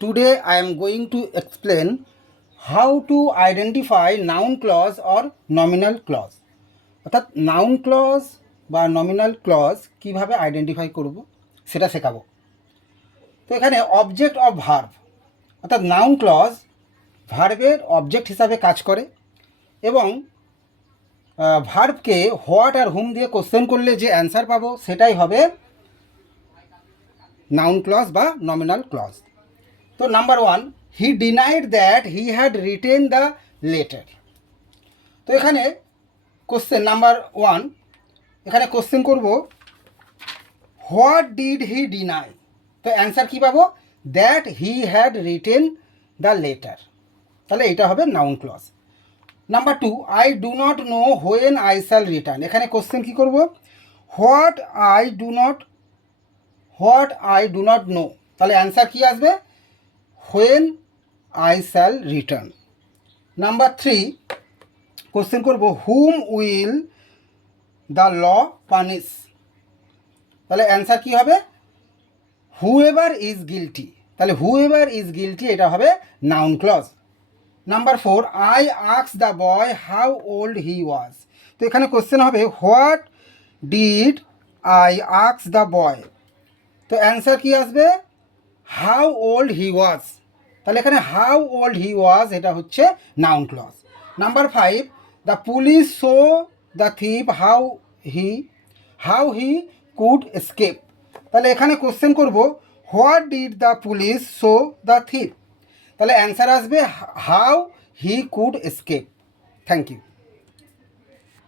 Today I am going to explain how to identify noun clause or nominal clause. অর্থাৎ noun clause বা nominal clause কীভাবে identify করব সেটা শেখাবো। তো এখানে অবজেক্ট অফ ভার্ব অর্থাৎ নাউন ক্লজ ভার্বের অবজেক্ট হিসাবে কাজ করে এবং ভার্বকে হোয়াট আর হুম দিয়ে কোশ্চেন করলে যে অ্যান্সার পাবো সেটাই হবে নাউন ক্লজ বা নমিনাল ক্লজ। তো number one, he denied that he had written the letter. তো এখানে কোশ্চেন নাম্বার ওয়ান, এখানে কোশ্চেন করব হোয়াট ডিড হি ডিনাই। তো অ্যান্সার কী পাবো? That he had written the letter. তাহলে এটা হবে noun clause. Number two, I do not know when I shall return. এখানে কোশ্চেন কী করব? What I do not know. তাহলে অ্যান্সার কী আসবে? When I shall return. Number three, question করব whom will the law punish. তাহলে answer কী হবে? Whoever is guilty. তাহলে হুএভার ইজ গিলটি এটা হবে noun clause. Number four, I ask the boy how old he was. তো এখানে question হবে what did I ask the boy. তো অ্যান্সার কী আসবে? How old he was. তাহলে এখানে হাউ ওল্ড হি ওয়াজ এটা হচ্ছে noun clause. Number five, the police show the thief how he could escape. তাহলে এখানে কোশ্চেন করব what did the police show the thief. তাহলে অ্যান্সার আসবে how he could escape. Thank you.